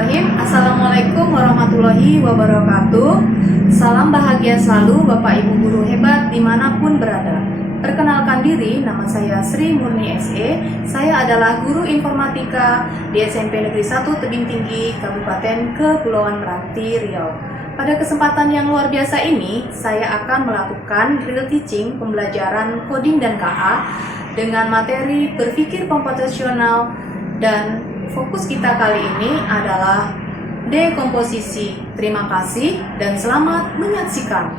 Bismillahirrahmanirrahim. Assalamualaikum warahmatullahi wabarakatuh. Salam bahagia selalu Bapak Ibu guru hebat dimanapun berada. Perkenalkan diri, nama saya Sri Murni SE. Saya adalah guru informatika di SMP Negeri 1 Tebing Tinggi, Kabupaten Kepulauan Meranti, Riau. Pada kesempatan yang luar biasa ini, saya akan melakukan real teaching pembelajaran coding dan KA dengan materi berpikir komputasional, dan fokus kita kali ini adalah dekomposisi. Terima kasih dan selamat menyaksikan.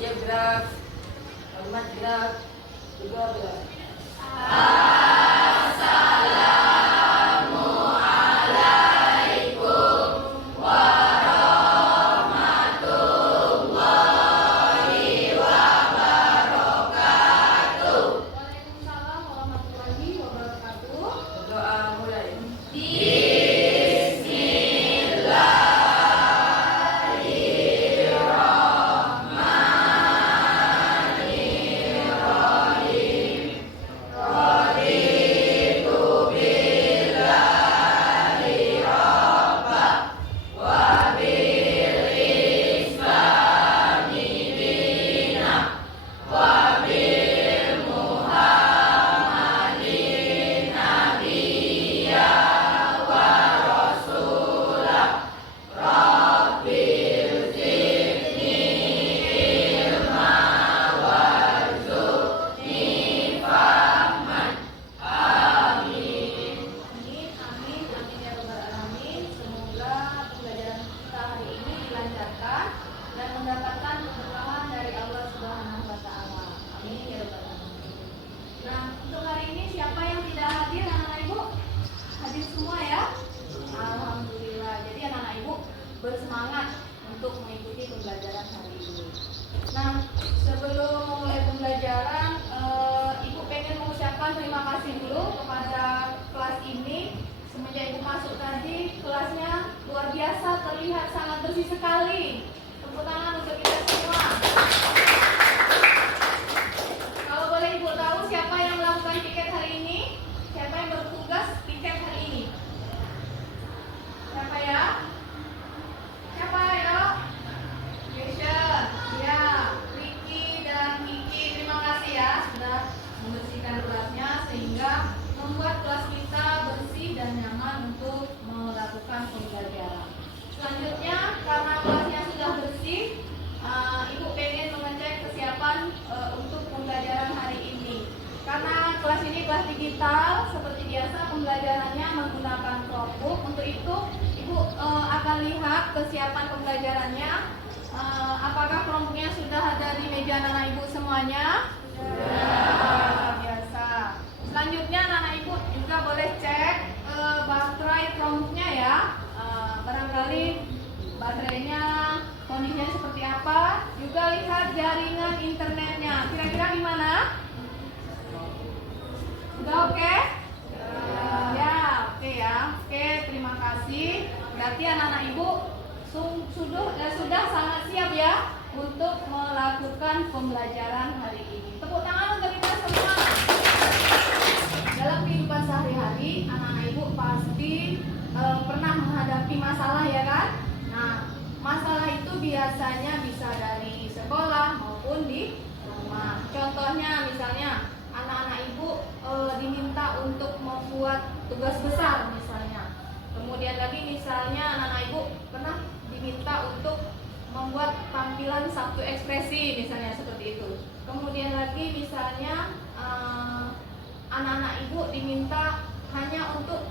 Gerak, kalimat gerak, juga gerak. Waalaikumsalam warahmatullahi wabarakatuh. Doa mulai. Amin ya rabbal alamin. Semoga pembelajaran kita hari ini dilancarkan dan mendapatkan keberkahan dari Allah Subhanahu wa taala. Amin ya rabbal alamin. Nah, untuk hari ini siapa yang tidak hadir, anak-anak Ibu? Hadir semua ya? Alhamdulillah. Jadi anak-anak Ibu bersemangat untuk mengikuti pembelajaran hari ini. Nah, sebelum memulai pembelajaran, Ibu pengen mengucapkan terima kasih dulu kepada kelas ini. Semenjak Ibu masuk tadi, kelasnya luar biasa, terlihat sangat bersih sekali. Tepuk tangan untuk kita semua. Kalau boleh Ibu tahu siapa yang melakukan piket hari ini? Siapa yang bertugas piket hari ini? Siapa ya? Siapa ya? Gesha, ya, Ricky dan Kiki, terima kasih ya sudah membersihkan kelasnya sehingga membuat kelas kita bersih dan nyaman untuk melakukan pembelajaran. Selanjutnya, karena kelasnya sudah bersih, Ibu pengen mengecek kesiapan untuk pembelajaran hari ini. Karena kelas ini kelas digital, seperti biasa pembelajarannya menggunakan Chromebook. Untuk itu, Ibu akan lihat kesiapan pembelajarannya. Apakah Chromebooknya sudah ada di meja anak-anak Ibu semuanya? Sudah. Biasa. Selanjutnya anak-anak Ibu juga boleh cek baterai Chromebooknya ya. Barangkali baterainya kondisinya seperti apa. Juga lihat jaringan internetnya. Kira-kira gimana? Sudah oke? Ya, oke ya. Oke, terima kasih. Berarti anak-anak Ibu sudah sangat siap ya untuk melakukan pembelajaran hari ini. Tepuk tangan untuk kita semua. Dalam kehidupan sehari-hari, anak-anak Ibu pasti pernah menghadapi masalah ya kan? Nah, masalah itu biasanya bisa dari sekolah maupun di rumah. Contohnya misalnya anak-anak Ibu diminta untuk membuat tugas besar misalnya. Kemudian lagi misalnya anak-anak Ibu pernah diminta untuk membuat tampilan Sabtu ekspresi misalnya seperti itu. Kemudian lagi misalnya anak-anak Ibu diminta hanya untuk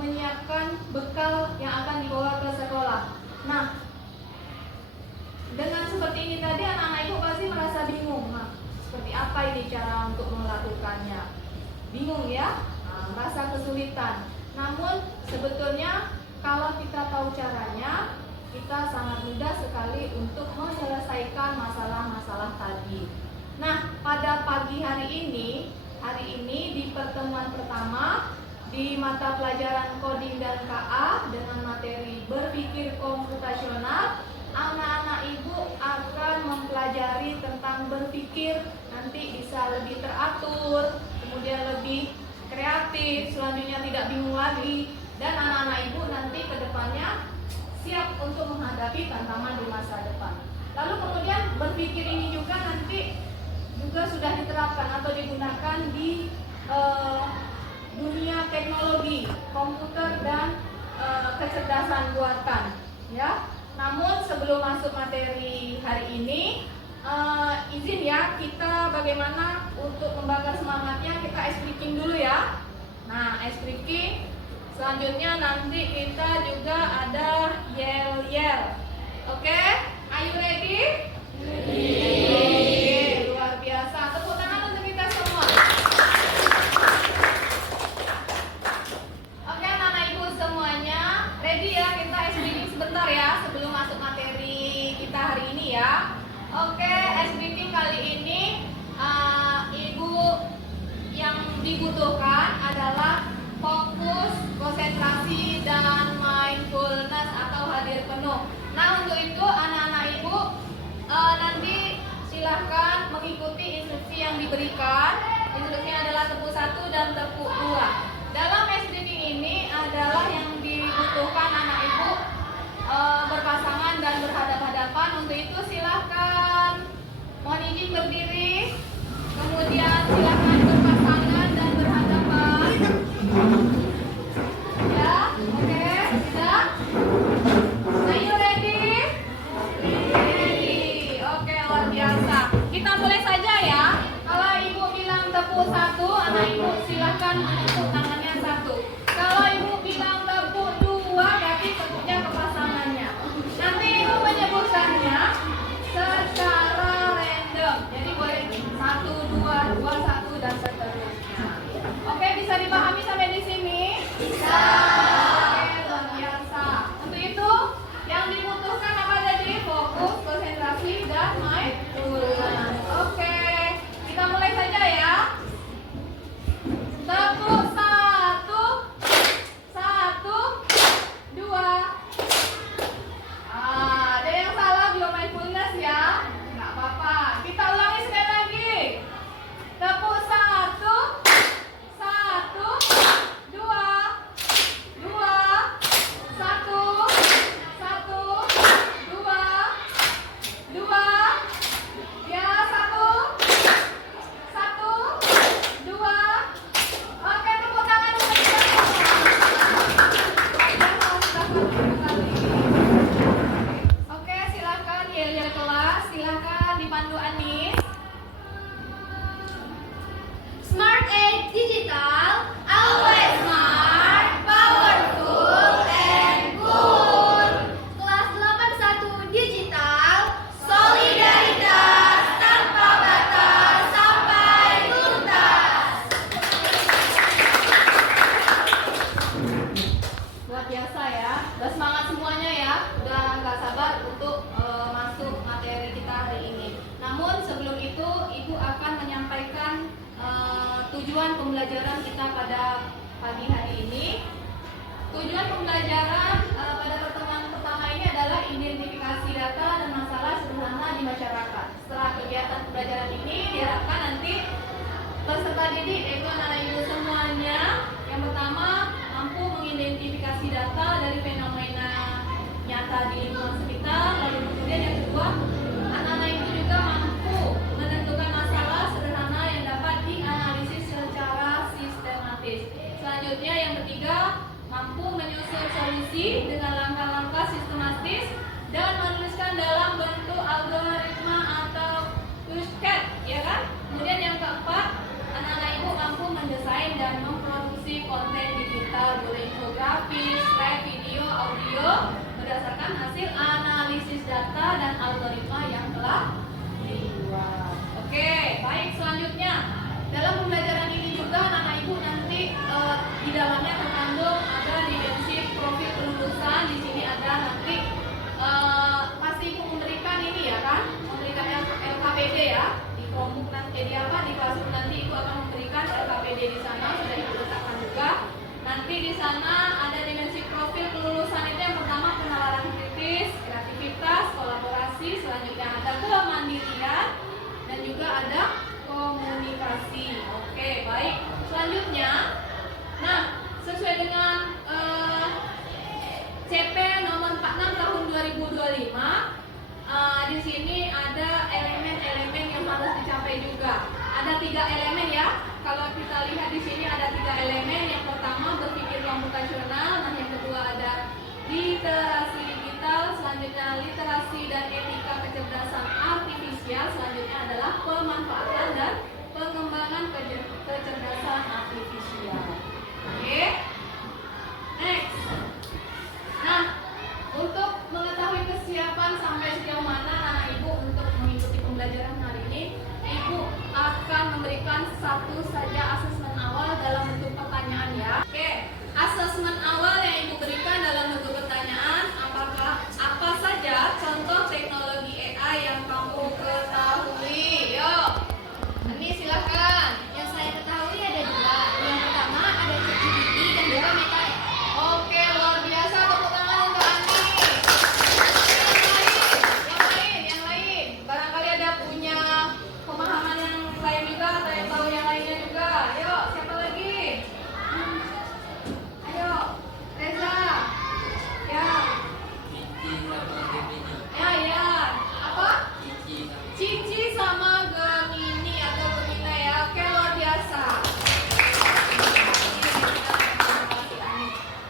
menyiapkan bekal yang akan dibawa ke sekolah. Nah, dengan seperti ini tadi anak-anak Ibu pasti merasa bingung. Nah, seperti apa ini cara untuk melakukannya. Bingung ya? Merasa kesulitan. Namun sebetulnya kalau kita tahu caranya, kita sangat mudah sekali untuk menyelesaikan masalah-masalah tadi. Nah, pada pagi hari ini di pertemuan pertama di mata pelajaran coding dan KA dengan materi berpikir komputasional, anak-anak ibu akan mempelajari tentang berpikir, nanti bisa lebih teratur, kemudian lebih kreatif, selanjutnya tidak bingung lagi, dan anak-anak ibu nanti ke depannya siap untuk menghadapi tantangan di masa depan. Lalu kemudian berpikir ini juga nanti juga sudah diterapkan atau digunakan di dunia teknologi, komputer dan kecerdasan buatan, ya. Namun sebelum masuk materi hari ini, izin ya, kita bagaimana untuk membakar semangatnya, kita ice breaking dulu ya. Nah, ice breaking. Selanjutnya nanti kita juga ada yell. Oke? Are you ready? Oke, luar biasa. Tepuk tangan untuk kita semua. Oke, anak-anak ibu semuanya, ready ya? Kita ice breaking sebentar ya sebelum masuk materi kita hari ini ya. Oke, ice breaking kali ini ibu yang dibutuhkan adalah fokus, konsentrasi, dan mindfulness atau hadir penuh. Nah, untuk itu anak-anak ibu nanti silahkan mengikuti instruksi yang diberikan. Instruksinya adalah tepuk 1 dan tepuk 2. Dalam ice breaking ini adalah yang dibutuhkan anak ibu berpasangan dan berhadap-hadapan. Untuk itu silahkan mohon izin berdiri, kemudian silahkan berpasangan dan berhadapan. Ya, oke, sudah. Are you ready? Ready. Oke, luar biasa. Kita mulai saja ya. Kalau ibu bilang tepuk 1, anak ibu silahkan menepuk tangannya 1. Kalau ibu bilang tepuk 2, berarti tepuknya ke pasangannya. Nanti ibu menyebutkannya secara random. Jadi boleh 1, 2, 2, 1 dan seterusnya. Oke, bisa dipahami sampai di sini? Bisa. Oke, luar biasa. Untuk itu, yang dibutuhkan apa tadi? Fokus, konsentrasi, dan mindfulness. Oke, kita mulai saja ya. Tepuk 1, 1, 2. Ada yang salah belum mindfulness ya? Nggak apa-apa. Kita ulangi sekali lagi. Tepuk 1, 1, 2, 2, 1, 1, 2, 2, ya 1, 1, 2. Oke, tepuk tangan untuk kita semua. Oke, silakan yel kelas, silakan dipandu Anis. Smart and digital, always smart, powerful, and cool. Kelas 81 digital, solidaritas tanpa batas sampai tuntas. Luar biasa ya, udah semangat semuanya ya, udah nggak sabar untuk masuk materi kita hari ini. Namun sebelum itu ibu akan menyampaikan tujuan pembelajaran kita pada pagi hari ini. Tujuan pembelajaran pada pertemuan pertama ini adalah identifikasi data dan masalah sederhana di masyarakat. Setelah kegiatan pembelajaran ini diharapkan nanti peserta didik yaitu anak-anak ibu semuanya yang pertama mampu mengidentifikasi data dari fenomena nyata di lingkungan sekitar. Lalu kemudian yang kedua, anak-anak ibu juga mampu menentukan masalah sederhana yang dapat dianalisis secara sistematis. Selanjutnya yang ketiga, mampu menyusun solusi dengan langkah-langkah sistematis dan menuliskan dalam bentuk algoritma atau pushcat, ya kan? Kemudian yang keempat, anak-anak ibu mampu mendesain dan memproduksi konten digital boleh infografis, slide, video, audio berdasarkan hasil analisis data dalam pembelajaran ini juga anak-anak ibu nanti di dalamnya terkandung ada dimensi profil kelulusan. Di sini ada nanti pasti ibu memberikan ini ya kan, memberikan LKPD ya di kelompok nanti di kelasroom nanti ibu akan memberikan LKPD di sana sudah ibu letakkan juga. Nanti di sana ada dimensi profil kelulusan itu yang pertama penalaran kritis, kreativitas, kolaborasi, selanjutnya ada kemandirian dan juga ada komunikasi. Oke, baik. Selanjutnya, nah sesuai dengan CP nomor 46 tahun 2025, di sini ada elemen-elemen yang harus dicapai juga. Ada 3 elemen ya. Kalau kita lihat di sini ada 3 elemen. Yang pertama berpikir komputasional, nah yang kedua ada literasi digital, selanjutnya literasi dan etika kecerdasan artifisial, selanjutnya adalah pemanfaatan dan pengembangan kecerdasan artifisial. Oke. Next. Nah, untuk mengetahui kesiapan sampai sejauh mana anak ibu untuk mengikuti pembelajaran hari ini, ibu akan memberikan satu saja asesmen awal dalam bentuk pertanyaan ya. Oke, asesmen awal yang ibu berikan dalam bentuk pertanyaan, apa saja contoh teknologi AI yang kamu ketahui? Yuk, ini silakan. Yang saya ketahui ada 2. Yang pertama ada ChatGPT dan juga Meta. Oke, luar biasa, tepuk tangan untuk Ani. Yang lain. Barangkali ada punya pemahaman yang lain juga atau yang tahu yang lainnya juga. Ayo, siapa lagi? Ayo, Reza. Ya. Ya. Apa? Cici sama Gemini atau Gemina ya. Oke, luar biasa.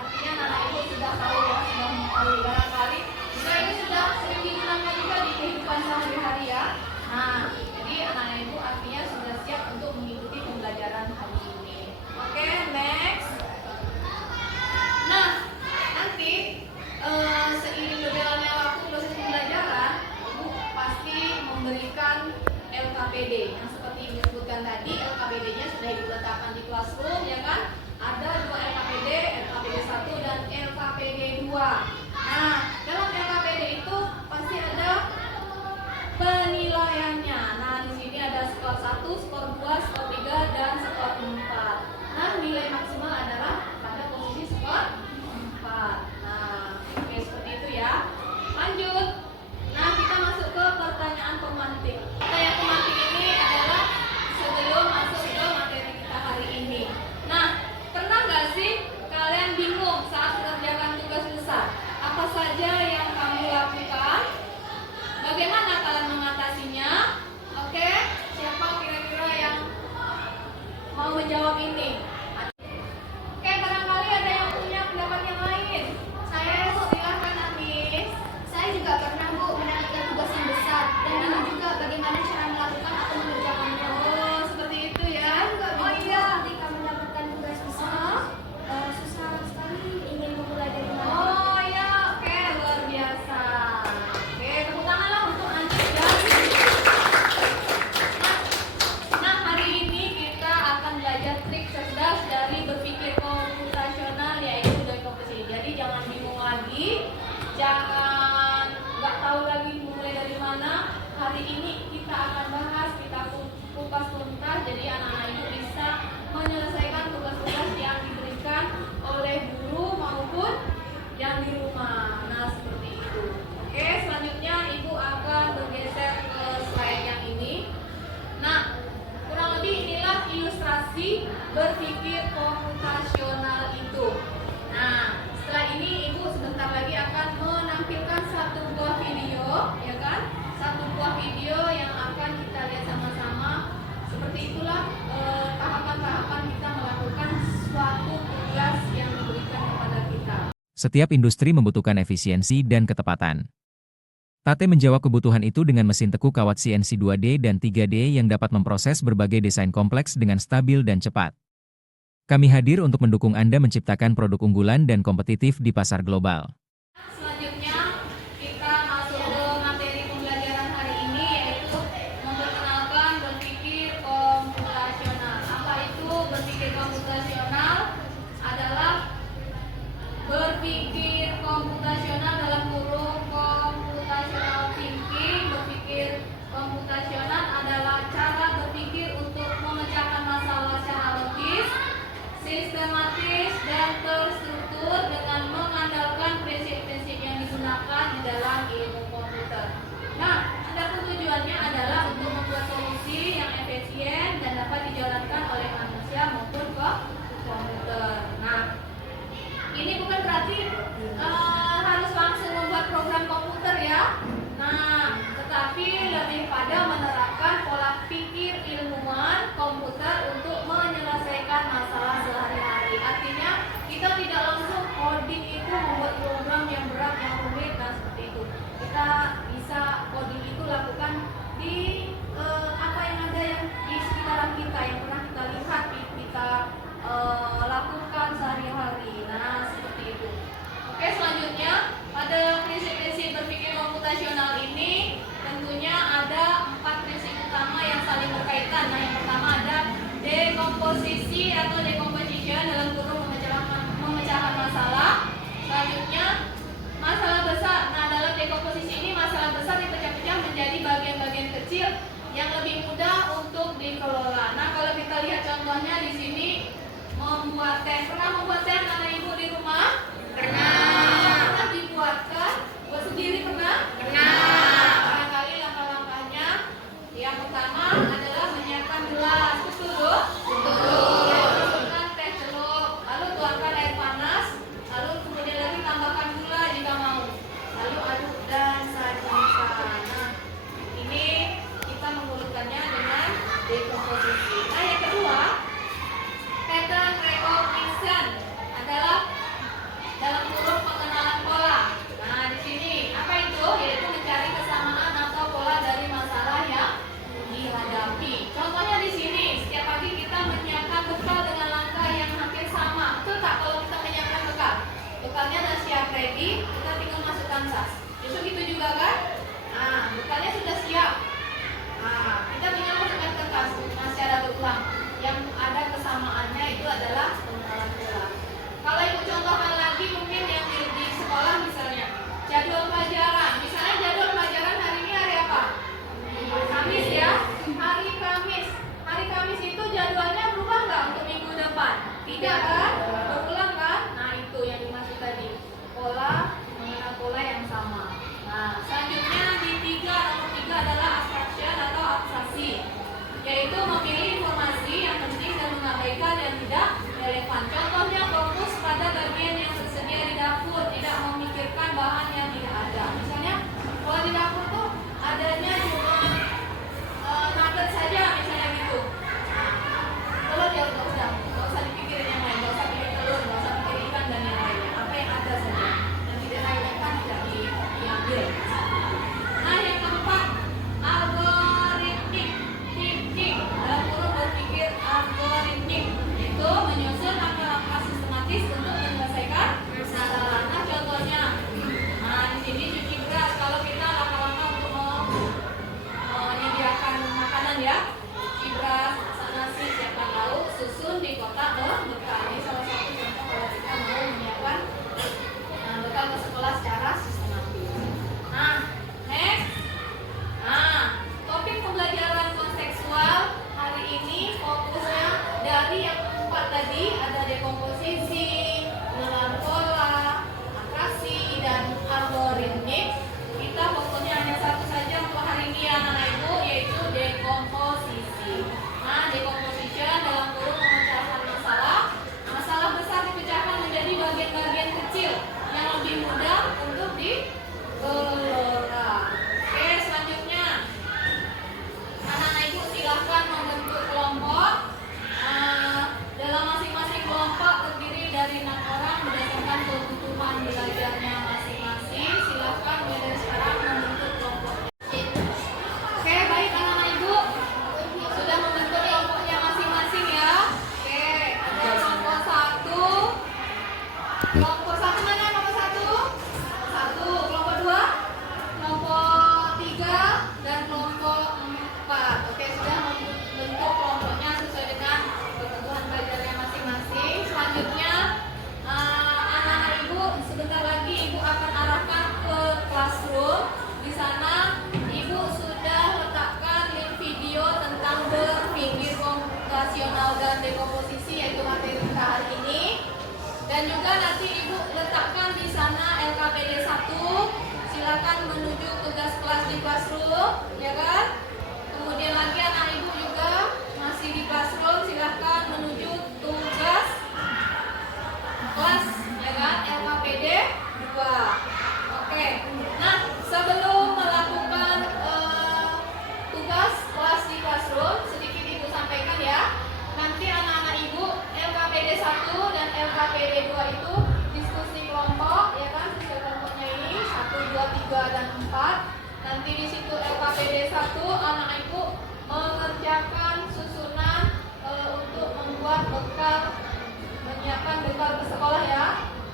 Artinya anak ibu sudah tahu ya, sudah mengetahui barangkali. Juga ini sudah sering digunakan juga di kehidupan sehari-hari ya. Nah, jadi anak ibu artinya sudah siap untuk mengikuti pembelajaran hari ini. Oke, next. Nah, nanti seiring berjalannya waktu proses pembelajaran, ibu pasti memberikan LKPD yang seperti ibu sebutkan tadi. LKPD-nya sudah ibu letakkan di classroom ya kan? Ada 2 LKPD, LKPD 1 dan LKPD 2. Nah, dalam LKPD itu pasti ada penilaiannya. Nah, di sini ada skor 1, skor 2, skor 3 dan skor 4. Nah, nilai maksimal adalah pada posisi skor 4. Nah, oke seperti itu ya. Lanjut. Nah, kita masuk ke pertanyaan pemantik. Pertanyaan pemantik ini adalah sebelum masuk ke materi kita hari ini. Nah, pernah nggak sih kalian bingung saat mengerjakan tugas besar? Apa saja yang kamu lakukan? Bagaimana kalian mengatasinya? Oke, siapa kira-kira yang mau menjawab ini? Oke, barangkali ada yang punya pendapat yang lain. Saya Silakan Anis. Saya juga pernah Bu mendapatkan tugas yang besar dan bingung juga bagaimana cara melakukan atau mengerjakannya. Oh, seperti itu ya. Oh Juga iya. ketika mendapatkan tugas besar, susah sekali ingin memulai dari mana. Oh ya, oke, luar biasa. Oke, tepuk tanganlah untuk Anis ya. Nah, hari ini kita akan belajar trik cerdas dari berpikir komputasional yaitu dari komposisi. Jadi jangan bingung lagi, jangan nggak tahu lagi mulai dari mana. Hari ini kita akan bahas, kita kupas tuntas. Jadi anak-anak ibu bisa menyelesaikan tugas-tugas yang diberikan oleh guru maupun yang di rumah. Nah, seperti itu. Oke, selanjutnya ibu akan bergeser ke slide yang ini. Nah, kurang lebih inilah ilustrasi berpikir komputasional itu. Nah, setelah ini ibu sebentar lagi akan menampilkan satu buah video, ya kan? Satu buah video yang akan kita lihat sama-sama. Seperti itulah tahapan-tahapan kita melakukan suatu tugas yang diberikan kepada kita. Setiap industri membutuhkan efisiensi dan ketepatan. Tate menjawab kebutuhan itu dengan mesin teku kawat CNC 2D dan 3D yang dapat memproses berbagai desain kompleks dengan stabil dan cepat. Kami hadir untuk mendukung Anda menciptakan produk unggulan dan kompetitif di pasar global. Selanjutnya kita masuk ke materi pembelajaran hari ini yaitu memperkenalkan berpikir komputasional. dekomposisi atau decomposition dalam kurung memecahkan masalah. Selanjutnya masalah besar. Nah, dalam dekomposisi ini masalah besar dipecah-pecah menjadi bagian-bagian kecil yang lebih mudah untuk dikelola. Nah, kalau kita lihat contohnya di sini membuat teh. Pernah membuat teh anak ibu di rumah? Pernah. Pernah dibuatkan? Buat sendiri pernah? Pernah. Barangkali langkah-langkahnya yang pertama adalah menyiapkan gelas. Betul, Bu? Betul. Masukkan teh celup, lalu tuangkan air panas, lalu kemudian lagi tambahkan gula jika mau. Lalu aduk dan sajikan. Nah, ini kita mengurutkannya dengan dekomposisi. Nah, yang kedua, pattern recognition adalah dalam kurung pengenalan pola. Nah, di sini apa itu? Yaitu mencari kesamaan atau pola dari masalah yang dihadapi. Contohnya di sini, setiap pagi kita menyiapkan bekal dengan langkah yang hampir sama. Betul tak kalau kita menyiapkan bekal? Bekalnya sudah siap ready, kita tinggal masukkan tas. Besok gitu juga kan? Nah, bekalnya sudah siap. Nah, kita tinggal masukkan ke tas. Nah, secara berulang. Yang ada kesamaannya itu adalah pengenalan pola. Kalau ibu contohkan lagi mungkin yang di sekolah misalnya jadwal pelajaran. Misalnya jadwal pelajaran hari ini hari apa? Kamis ya. Hari Kamis. Hari Kamis itu jadwalnya berubah nggak untuk minggu depan? Tidak kan? Berulang kan? Nah, itu yang dimaksud tadi. Pola, mengenal pola yang sama. Nah, selanjutnya di nomor 3 adalah abstraction atau abstraksi, yaitu memilih informasi yang penting dan mengabaikan yang tidak relevan. Contohnya fokus pada bagian yang tersedia di dapur, tidak memikirkan bahan yang tidak ada. Misalnya kalau di dapur tuh adanya cuma nugget saja misalnya gitu. Kalau dia nggak usah dipikirin yang lain, nggak usah pikir telur, nggak usah pikir ikan dan yang lainnya. Apa yang ada saja yang tidak relevan tidak diambil. Nah, yang keempat, algoritmik thinking. Dalam kurung berpikir algoritmik itu menyusun langkah-langkah sistematis untuk menyelesaikan masalah. Nah, contohnya, nah di sini cuci beras. Kalau kita langkah-langkah untuk menyediakan makanan ya, cuci beras, masak nasi, siapkan lauk, susun di kotak bekal. Ini salah satu contoh kalau kita mau menyiapkan bekal ke sekolah secara sistematis. Nah, next. Nah, topik pembelajaran kontekstual hari ini fokusnya dari yang 4 tadi, ada dekomposisi, pengenalan pola, atraksi, dan algoritmik. Kita fokusnya hanya satu saja untuk hari ini ya anak ibu, yaitu dekomposisi. Nah, dekomposisi dalam kurung memecahkan masalah. Masalah besar dipecahkan menjadi bagian-bagian kecil yang lebih mudah untuk dikelola. Oke, selanjutnya anak-anak ibu silahkan membentuk kelompok. Dalam masing-masing kelompok terdiri dari 6 orang berdasarkan kebutuhan belajarnya masing-masing. Silahkan mulai dari sekarang membentuk kelompoknya. Oke, baik anak-anak ibu sudah membentuk kelompoknya masing-masing ya. Oke, ada kelompok 1. Kelompok 1 mana? Kelompok 1? 1. Kelompok 2? Kelompok 3 dan kelompok 4. Oke, sudah membentuk kelompoknya sesuai dengan kebutuhan belajarnya masing-masing. Selanjutnya anak-anak ibu sebentar lagi ibu akan arahkan ke classroom. Di sana ibu sudah letakkan link video tentang berpikir komputasional dan dekomposisi, yaitu materi kita hari ini. Dan juga nanti ibu letakkan di sana LKPD 1. Silakan menuju tugas kelas di classroom, ya kan? Kemudian lagi anak ibu juga masih di classroom, silakan menuju tugas kelas, ya kan? LKPD 2. Oke. Nah, sebelum melakukan tugas kelas di classroom, sedikit ibu sampaikan ya. Nanti anak-anak ibu LKPD 1 dan LKPD 2 itu diskusi kelompok, ya kan? Diskusi kelompoknya ini 1, 2, 3 dan 4. Nanti di situ LKPD 1 anak ibu mengerjakan susunan untuk membuat bekal, menyiapkan bekal ke sekolah ya.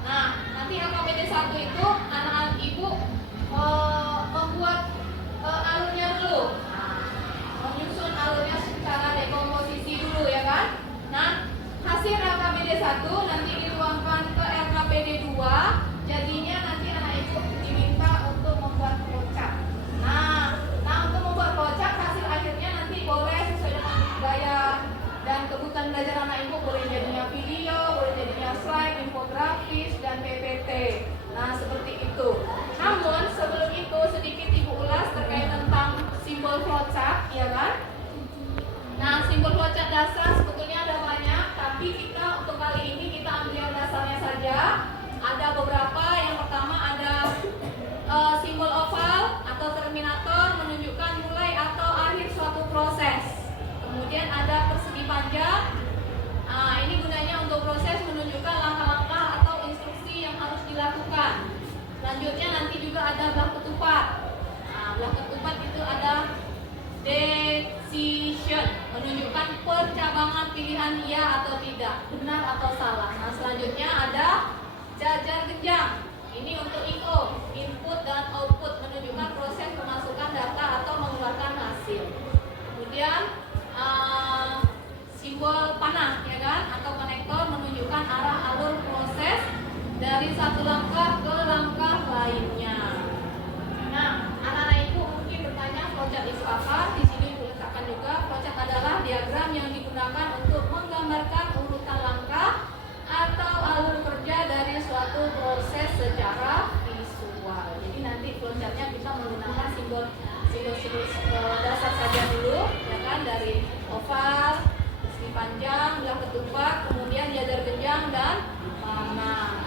Nah, nanti LKPD 1 itu anak-anak ibu membuat alurnya dulu. Menyusun alurnya secara dekomposisi dulu, ya kan? flowchart, ya kan? Nah, simbol flowchart dasar sebetulnya ada banyak, tapi kita untuk kali ini kita ambil yang dasarnya saja. Ada beberapa. Yang pertama ada simbol oval atau terminator menunjukkan mulai atau akhir suatu proses. Kemudian ada persegi panjang. Nah, ini gunanya untuk proses menunjukkan langkah-langkah atau instruksi yang harus dilakukan. Selanjutnya nanti juga ada belah ketupat. Nah, belah ketupat itu ada decision, menunjukkan percabangan pilihan iya atau tidak, benar atau salah. Nah, selanjutnya ada jajar genjang. Ini untuk input dan output, menunjukkan proses pemasukan data atau mengeluarkan hasil. Kemudian simbol panah, ya kan, atau konektor menunjukkan arah alur proses dari satu langkah ke langkah lainnya. Nah, anak-anak ibu mungkin bertanya flowchart itu apa? Di sini ibu letakkan juga, flowchart adalah diagram yang digunakan untuk menggambarkan urutan langkah atau alur kerja dari suatu proses secara visual. Jadi nanti flowchartnya kita menggunakan simbol dasar saja dulu, ya kan, dari oval, persegi panjang, belah ketupat, kemudian jajar genjang dan panah.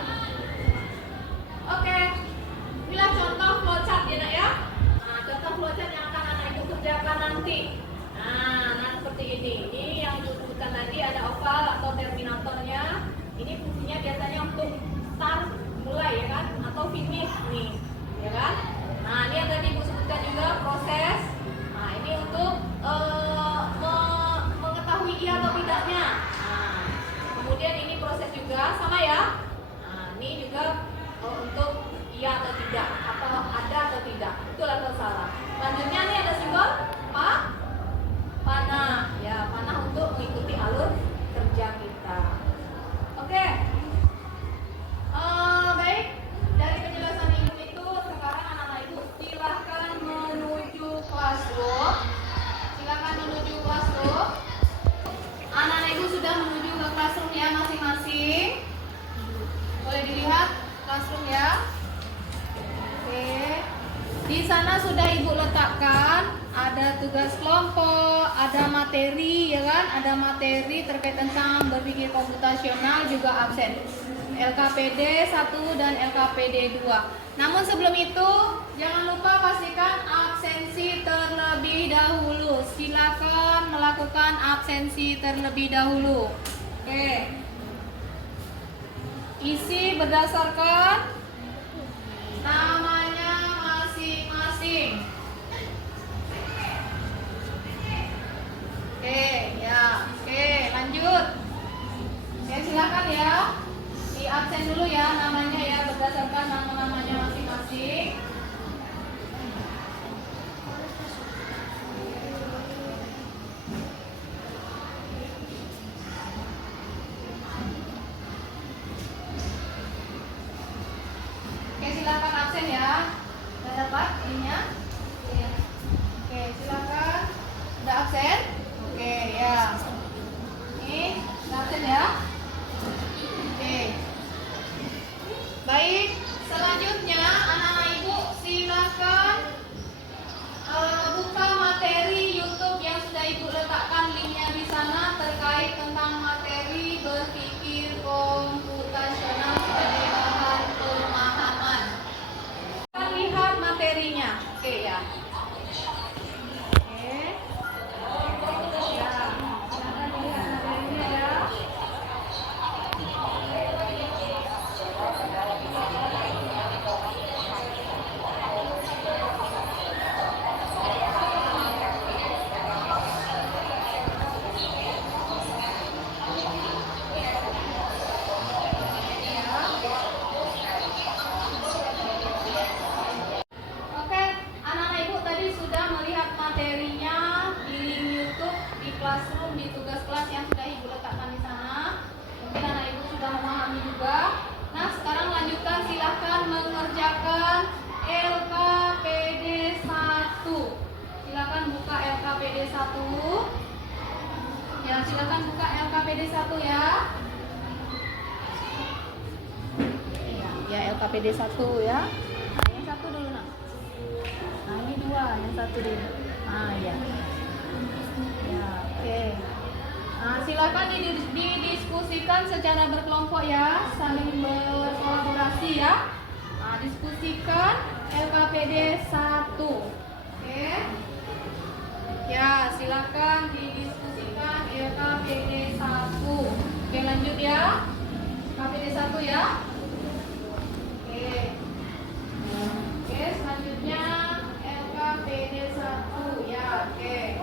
Oke, inilah contoh flowchart ya nak ya. Nah, contoh flowchart yang akan anak ibu kerjakan nanti. Nah seperti ini. Ini yang disebutkan tadi ada oval atau terminatornya. Ini fungsinya biasanya untuk start, mulai ya kan, atau finish nih, ya kan. Nah, ini yang tadi ibu sebutkan juga proses. Nah, ini untuk mengetahui iya atau tidaknya. Nah, kemudian ini proses juga sama ya. Nah, ini juga untuk iya atau tidak, atau ada atau tidak, betul atau salah. Selanjutnya nih ada simbol panah, ya, panah untuk mengikuti alur kerja kita. Oke. Baik, dari penjelasan ibu itu sekarang anak-anak ibu silahkan menuju classroom. Silahkan menuju classroom. Anak-anak ibu sudah menuju ke classroom ya masing-masing. Boleh dilihat classroom ya. Oke. Di sana sudah ibu letakkan ada tugas kelompok, ada materi ya kan, ada materi terkait tentang berpikir komputasional juga absen. LKPD 1 dan LKPD 2. Namun sebelum itu jangan lupa pastikan absensi terlebih dahulu. Silakan melakukan absensi terlebih dahulu. Oke. Isi berdasarkan namanya masing-masing. Oke, ya. Oke, lanjut. Oke, silakan ya. Di absen dulu ya namanya ya, berdasarkan nama-namanya masing-masing. Oke, silakan absen ya. Sudah dapat ininya? Iya. Oke, silakan. Sudah absen? Oke, ya. Ini sudah absen ya. Oke. Baik, selanjutnya anak-anak ibu silakan buka materi YouTube yang sudah ibu letakkan linknya di sana terkait tentang materi berpikir komputasional sebagai bahan pemahaman. Kita lihat materinya, oke ya. Oke. Ya, silakan dilihat materinya ya. Oke, anak-anak ibu tadi sudah melihat materinya di link YouTube, di classroom, di tugas kelas yang sudah ibu letakkan di sana. Mungkin anak ibu sudah memahami juga. Nah, sekarang lanjutkan, silahkan mengerjakan LKPD 1. Silahkan buka LKPD 1. Ya, silahkan buka LKPD 1 ya. Ya, LKPD 1 ya. Nah, yang satu dulu nak. Nah, ini 2, yang satu dulu. Ah, ya. silakan didiskusikan secara berkelompok ya, saling berkolaborasi ya. Nah, diskusikan LKPD 1. Oke. Ya, silakan didiskusikan LKPD 1. Oke, lanjut ya. LKPD 1 ya. Oke. Oke, selanjutnya LKPD 1 ya. Oke.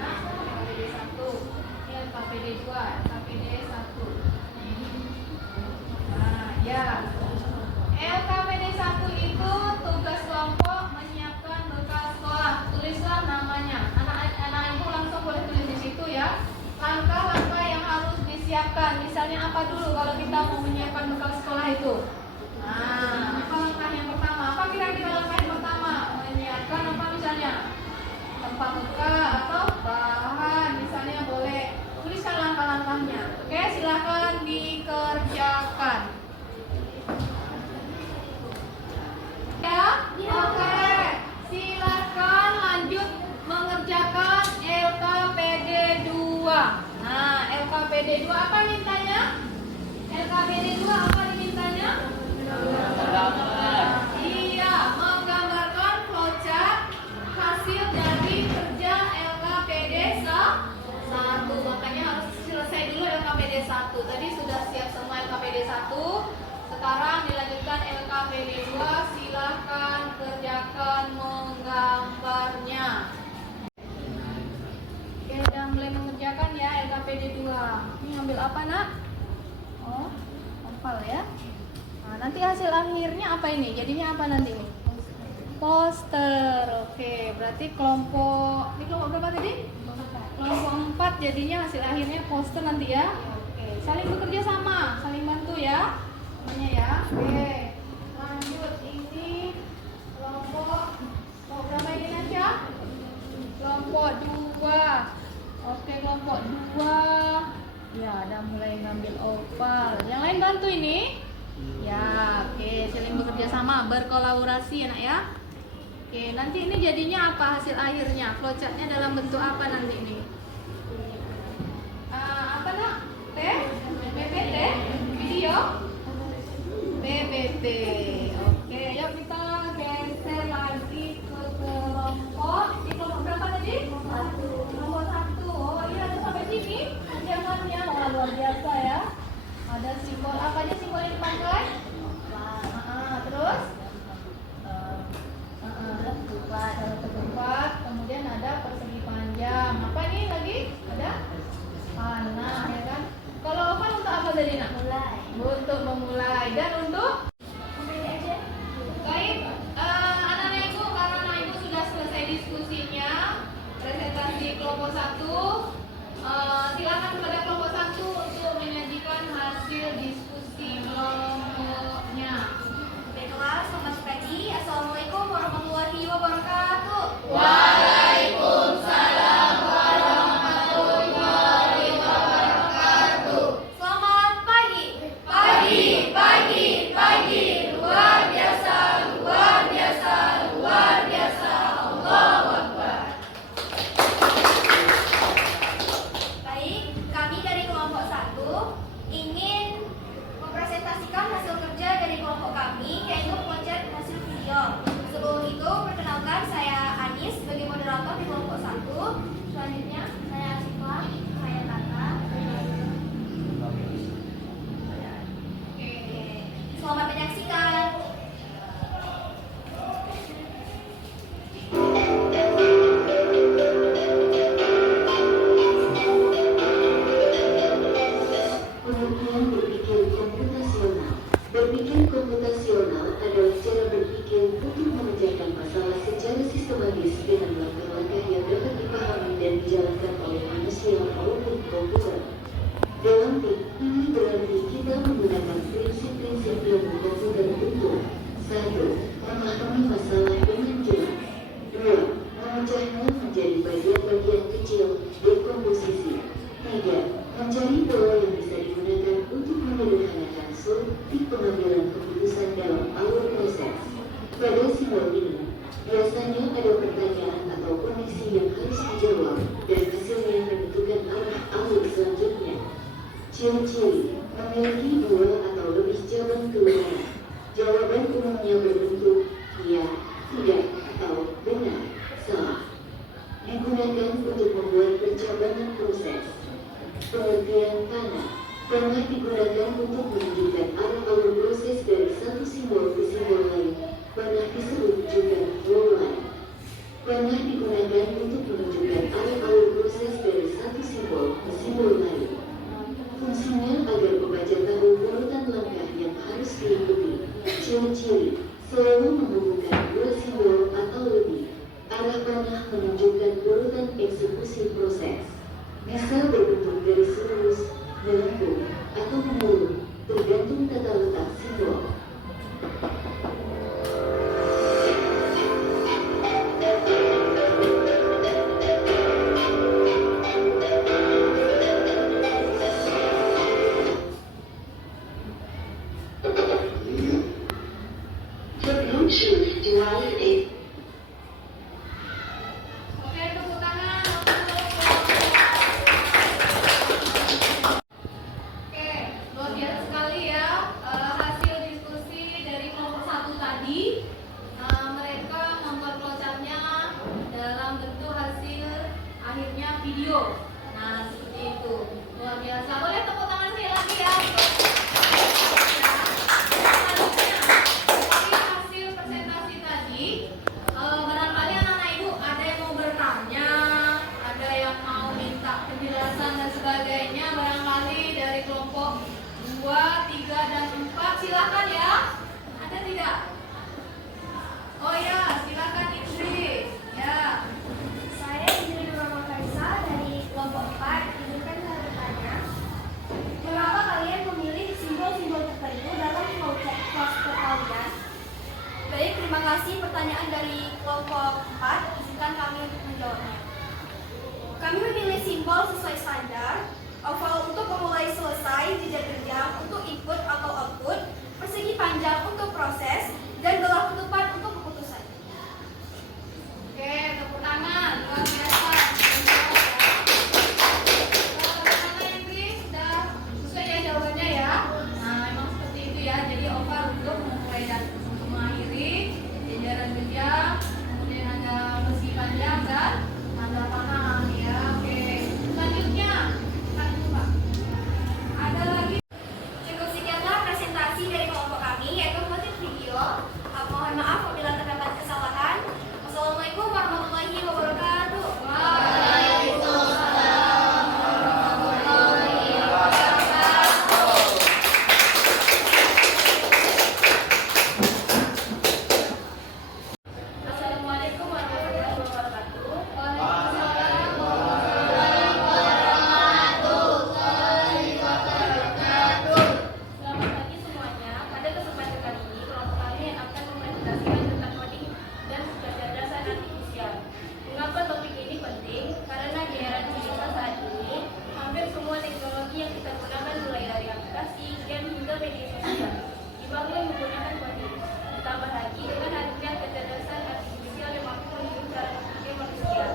Nah, LKPD 1. Ini LKPD 2, LKPD 1. Nah, ya. LKPD 1 itu tugas kelompok menyiapkan bekal sekolah. Tulislah namanya. Anak-anak ibu langsung boleh tulis di situ ya. Langkah-langkah yang harus disiapkan. Misalnya apa dulu kalau kita mau menyiapkan bekal sekolah itu? Nah, apa langkah yang pertama? Apa kira-kira langkah yang pertama? Menyiapkan apa misalnya? Tempat bekal atau bahan, misalnya boleh tuliskan langkah-langkahnya. Oke, silakan dikerjakan. Ya, oke. Silakan lanjut mengerjakan LKPD 2. Nah, LKPD 2 apa mintanya? LKPD 2 apa dimintanya? Iya, menggambarkan flowchart hasil dari kerja LKPD 1. Makanya harus selesai dulu LKPD 1. Tadi sudah siap semua LKPD 1. Sekarang dilanjutkan LKPD 2. Silahkan kerjakan menggambarnya. Oke, udah mulai mengerjakan ya LKPD 2. Ini ambil apa nak? Oh, oval ya. Nah, nanti hasil akhirnya apa ini? Jadinya apa nanti nih? Poster. Oke, berarti kelompok, ini kelompok berapa tadi? Kelompok 4, jadinya hasil akhirnya poster nanti ya. Oke, saling bekerja sama, saling bantu ya. Semuanya ya. Oke, lanjut ini kelompok berapa ini Nasya? Kelompok 2. Oke, kelompok 2. Ya, udah mulai ngambil oval. Yang lain bantu ini. Ya, oke, saling bekerja sama, berkolaborasi ya nak ya. Oke, nanti ini jadinya apa hasil akhirnya? Flowchartnya dalam bentuk apa nanti ini? Apa nak? PPT? Video? PPT. Oke, yuk kita geser lagi ke kelompok. Di kelompok berapa tadi? Kelompok 1. Oh iya, ada sampai sini. Jangannya luar biasa ya. Ada simbol apa aja simbol yang dipakai? Terus? Ketupat. Kemudian ada persegi panjang. Apa ini lagi? Ada panah ya kan? Kalau oval untuk apa tadi nak? Untuk memulai dan untuk baik, anak-anak ibu, karena anak ibu sudah selesai diskusinya, presentasi kelompok 1, silakan kepada kelompok 1 untuk menyajikan hasil diskusi kelompoknya. Baiklah, selamat pagi. Assalamualaikum warahmatullahi wabarakatuh. Waalaikumsalam warahmatullahi wabarakatuh. Selamat pagi. Pagi, luar biasa, Allahu Akbar. Baik, kami dari kelompok 1 ingin mempresentasikan hasil kerja dari kelompok kami, yaitu flowchart hasil video. Sebelum itu, perkenalkan saya Anis sebagai moderator di kelompok 1. Selanjutnya, saya Asifa, saya Tata. Oke, selamat menyaksikan. Pengertian berpikir komputasional. Berpikir komputasional adalah cara berpikir untuk mengerjakan masalah secara sistematis dengan langkah-langkah yang dapat dipahami dan dijalankan oleh manusia maupun komputer. Dalam ini berarti kita menggunakan prinsip-prinsip ilmu komputer untuk 1. Memahami masalah dengan jelas. 2. Memecahnya menjadi bagian-bagian kecil dekomposisi. 3. Mencari pola yang bisa digunakan untuk menyederhanakan struktur pengambilan keputusan dalam alur proses. Pada simbol ini, biasanya ada pertanyaan atau kondisi yang harus dijawab dan hasilnya menentukan arah alur selanjutnya. Ciri-ciri memiliki dua atau lebih jawaban keluar. Jawaban umumnya berbentuk ya, tidak, atau benar, salah. Digunakan untuk membuat pencabangan proses. Pengertian panah. Panah digunakan untuk menunjukkan arah alur proses dari satu simbol ke simbol lain. Panah disebut juga roll-line. Panah digunakan untuk menunjukkan arah alur proses dari satu simbol ke simbol lain. Fungsinya agar pembaca tahu urutan langkah yang harus diikuti. Ciri-ciri selalu menghubungkan dua simbol atau lebih. Arah panah menunjukkan urutan eksekusi proses. Bisa berbentuk garis lurus, melengkung, atau memulung, tergantung tata letak simbol. The Bluetooth device is Oke, tepuk tangan. Oke, luar biasa sekali ya hasil diskusi dari kelompok 1 tadi. Mereka membuat flowchartnya dalam bentuk hasil akhirnya video. Nah, seperti itu. Luar biasa. Boleh tepuk tangan sekali lagi ya. Selanjutnya, dari hasil presentasi tadi, barangkali anak-anak ibu ada yang mau bertanya, ada yang mau minta penjelasan dan sebagainya, barangkali dari kelompok 2, 3, dan 4, silakan ya. Ada tidak? Oh ya, silakan Indri. Ya. Saya Indri Nurma Faisal dari kelompok 4. Izinkan saya bertanya, kenapa kalian memilih simbol-simbol tertentu dalam flowchart kalian? Baik, terima kasih pertanyaan dari kelompok 4. Izinkan kami untuk menjawabnya. Kami memilih simbol sesuai standar, oval untuk memulai selesai jejak jenjang untuk input atau output, persegi panjang untuk proses, dan gelar ketupat untuk keputusan. Oke, tepuk tangan. Luar biasa. Bagaimana Indri? Sudah sesuai ya jawabannya ya? Nah, memang seperti itu ya. Jadi oval untuk memulai dan untuk mengakhiri jajaran jenjang, kemudian ada persegi panjang dan tanda panah ya. Oke. Selanjutnya, kita coba. Ada lagi. Cukup sekianlah presentasi dari kelompok kami, yaitu motif video. Mohon maaf apabila terdapat kesalahan. Wassalamualaikum warahmatullahi wabarakatuh. Assalamualaikum warahmatullahi wabarakatuh. Selamat pagi semuanya. Pada kesempatan kali ini, kelompok kami akan mempresentasikan tentang coding dan kecerdasan artifisial. Mengapa topik ini penting? Karena di era digital saat ini, hampir semua teknologi yang kita gunakan mulai dari aplikasi, game hingga media sosial dibangun menggunakan coding. Ditambah lagi dengan adanya kecerdasan artifisial yang mampu meniru cara berpikir manusia.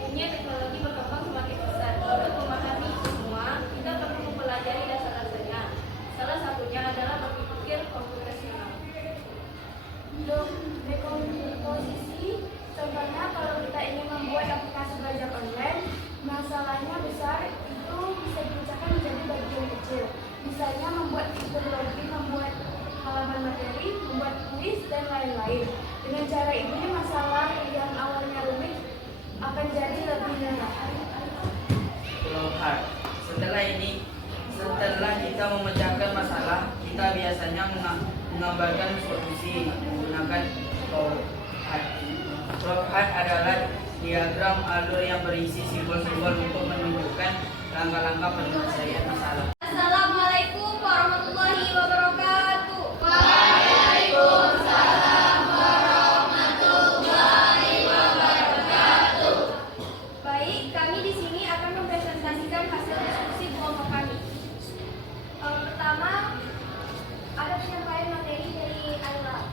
Dunia teknologi berkembang semakin besar. Untuk memahami itu semua, kita perlu mempelajari dasar-dasarnya. Salah satunya adalah berpikir komputasional. Dekomposisi, contohnya kalau kita ingin membuat aplikasi belajar online, masalahnya besar, itu bisa dipecahkan menjadi bagian kecil. Misalnya membuat fitur login, membuat halaman materi, membuat kuis, dan lain-lain. Dengan cara ini, masalah yang awalnya rumit akan jadi lebih mudah. Flowchart. Setelah kita memecahkan masalah, kita biasanya menggambarkan solusi menggunakan flowchart. Flowchart adalah diagram alur yang berisi simbol-simbol untuk menunjukkan langkah-langkah penyelesaian masalah. Assalamualaikum warahmatullahi wabarakatuh. Baik, kami di sini akan mempresentasikan hasil diskusi kelompok kami. Pertama, ada penyampaian materi dari Ayla.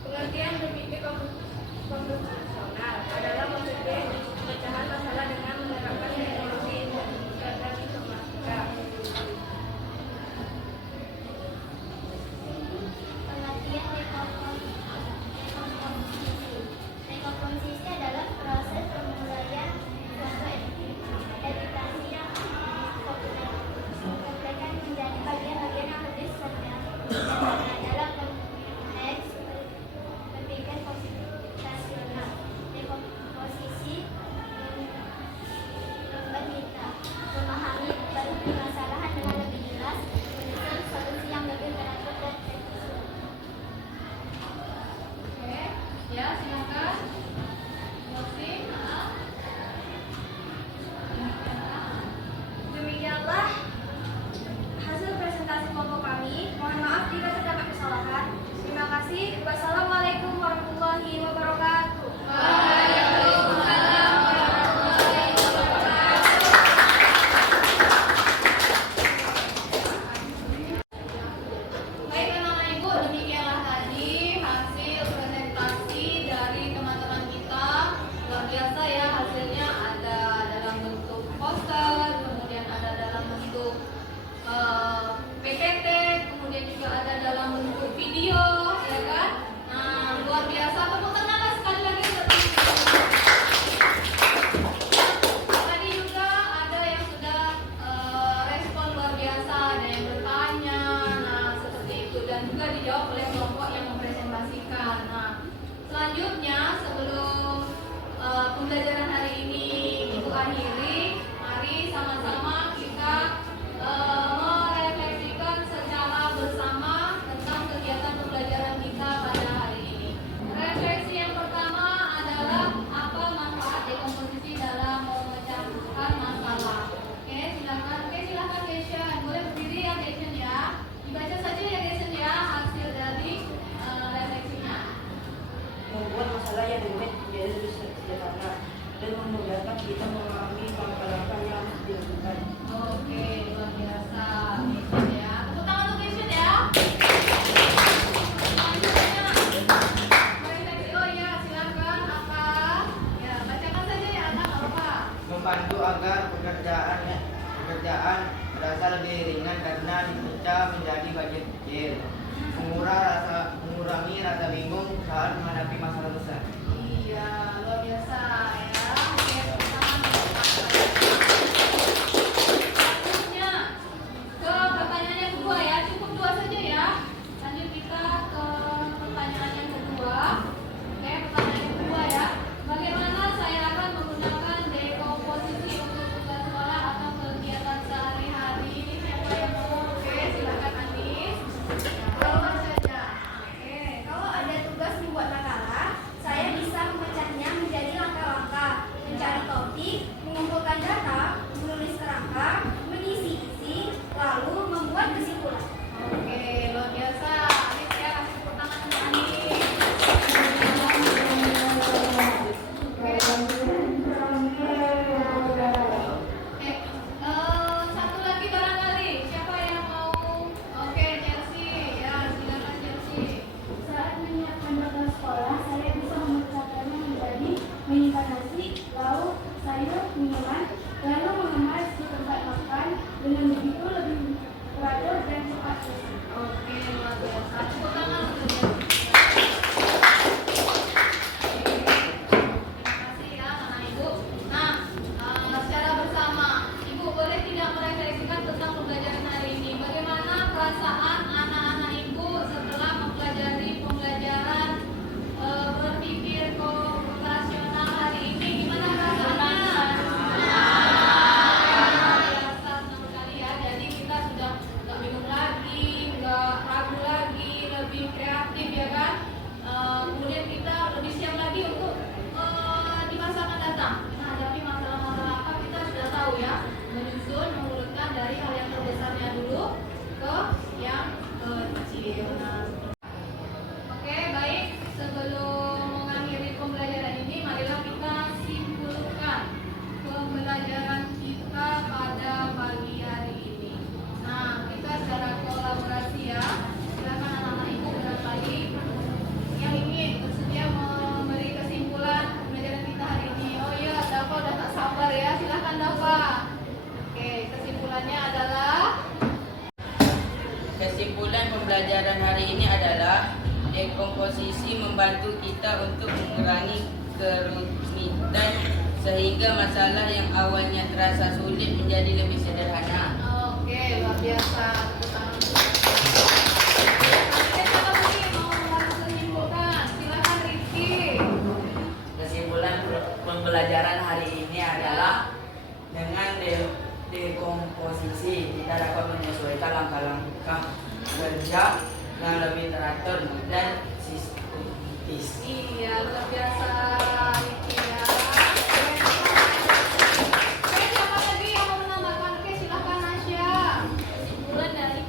Pengertian berpikir komputasional adalah metode pemecahan masalah dengan menerapkan teknologi dan informatika. kita memahami langkah-langkah yang harus dilakukan. Oke, luar biasa. Mission ya. Tepuk tangan untuk Mission ya. Selanjutnya, Baik Seksi. Oh ya, silakan apa? Ya, bacakan saja ya, Ata, nggak apa-apa. Membantu agar pekerjaan terasa lebih ringan karena dipecah menjadi bagian kecil. Mengurangi rasa bingung saat menghadapi masalah besar. Iya, luar biasa ya. Oke, tepuk tangan untuk Pak Bayu. Selanjutnya, ke pertanyaan yang kedua ya. Cukup dua saja ya. Lanjut kita ke pertanyaan yang kedua. Oke, pertanyaan yang kedua ya. Bagaimana saya akan menggunakan dekomposisi untuk tugas sekolah atau kegiatan sehari-hari? Ini siapa yang mau? Oke, silakan Anis. Kalau saja. Oke, kalau ada tugas membuat nakalah, saya bisa memecahnya menjadi langkah-langkah, mencari topik, mengumpulkan data, menulis kerangka, mengisi isi, lalu membuat kesimpulan. Oke, luar biasa. Anis ya, kasih tepuk tangan untuk Anis. Satu lagi barangkali. Siapa yang mau? Oke, Chelsea. Ya, silakan Chelsea. Saat menyiapkan bekal sekolah, saya bisa memecahkannya menjadi menyimpan nasi, lauk, sayur, minuman, lalu mengemas di tempat makan. Dengan begitu lebih teratur dan cepat selesai. Oke, luar biasa. Tepuk tangan untuk Chelsea. Terima kasih ya, Anak Ibu. Nah, secara bersama, Ibu boleh tidak merefleksikan tentang pembelajaran hari ini? Bagaimana perasaan anak-anak Ibu setelah mempelajari pembelajaran berpikir operasional hari ini? Gimana perasaannya? Biasa, senang sekali ya. Jadi kita sudah nggak bingung lagi, nggak ragu lagi, lebih kreatif ya kan? Kemudian kita lebih siap lagi untuk di masa akan datang menghadapi masalah-masalah apa kita sudah tahu ya, menyusun, mengurutkan dari hal yang terbesarnya dulu ke yang kecil. Nah, oke, baik. Sebelum mengakhiri pembelajaran ini, marilah kita simpulkan pembelajaran kita pada pagi hari ini. Nah, kita secara kolaborasi ya. Silakan anak-anak Ibu barangkali yang ingin bersedia memberi kesimpulan pembelajaran kita hari ini. Oh iya, Dava udah tak sabar ya. Silakan Dava. Oke, kesimpulannya adalah Kesimpulan pembelajaran hari ini adalah dekomposisi membantu kita untuk mengurangi kerumitan sehingga masalah yang awalnya terasa sulit menjadi lebih sederhana. oke, luar biasa. Tepuk tangan. Oke, siapa lagi mau menyimpulkan? Silakan Rizky. Kesimpulan pembelajaran hari ini adalah dengan dekomposisi kita dapat menyesuaikan langkah-langkah kerja yang lebih teratur dan sistematis. Iya, luar biasa Rizky ya. Oke, siapa lagi yang mau menambahkan? Oke, silakan Nasya. Kesimpulan dari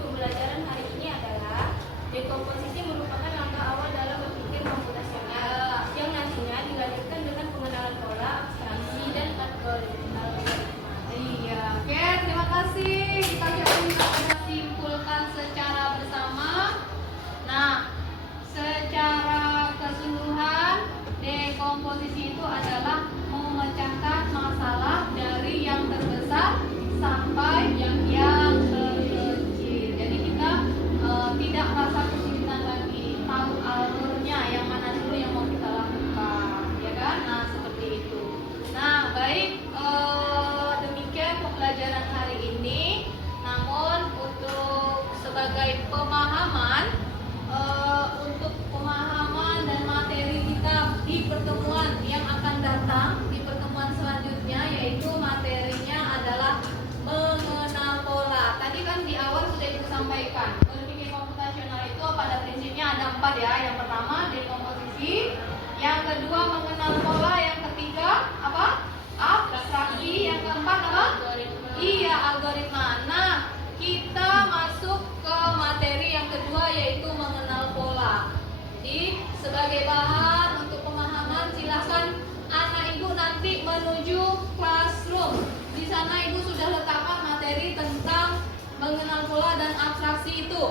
pengenalan pola dan abstraksi itu.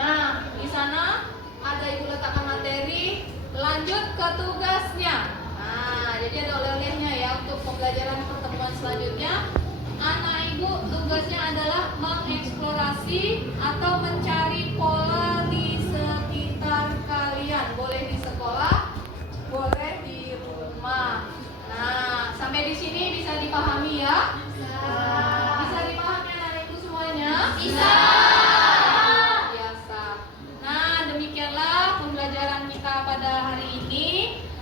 Nah, di sana ada ibu letakkan materi. Lanjut ke tugasnya. Nah, jadi ada oleh-olehnya ya untuk pembelajaran pertemuan selanjutnya. Anak ibu tugasnya adalah mengeksplorasi atau mencari pola di sekitar kalian. Boleh di sekolah, boleh di rumah. Nah, sampai di sini bisa dipahami ya? Bisa dipahami anak ibu semuanya? Bisa. Biasa. Nah, demikianlah pembelajaran kita pada hari ini.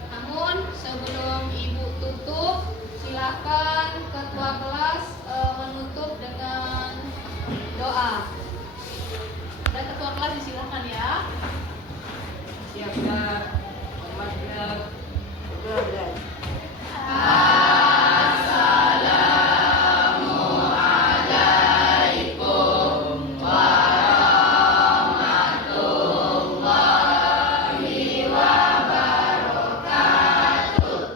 Namun sebelum ibu tutup, silakan ketua kelas menutup dengan doa. Ada ketua kelas disilakan ya. Siapa umatnya belajar.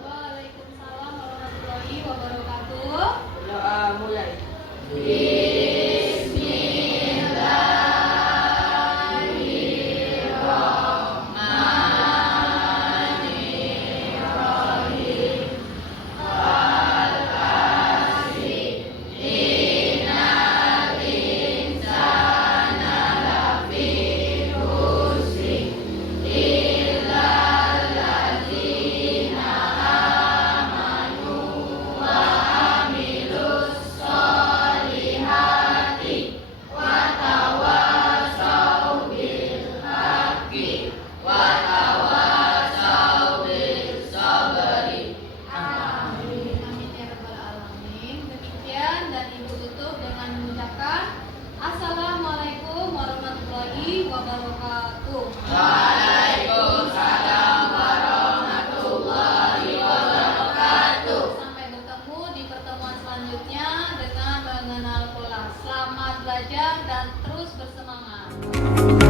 Waalaikumsalam warahmatullahi wabarakatuh. Doa mulai. Amin, amin ya rabbal alamin. Demikian dan ibu tutup dengan mengucapkan Assalamualaikum warahmatullahi wabarakatuh. Waalaikumsalam warahmatullahi wabarakatuh. Sampai bertemu di pertemuan selanjutnya dengan mengenal pola. Selamat belajar dan terus bersemangat.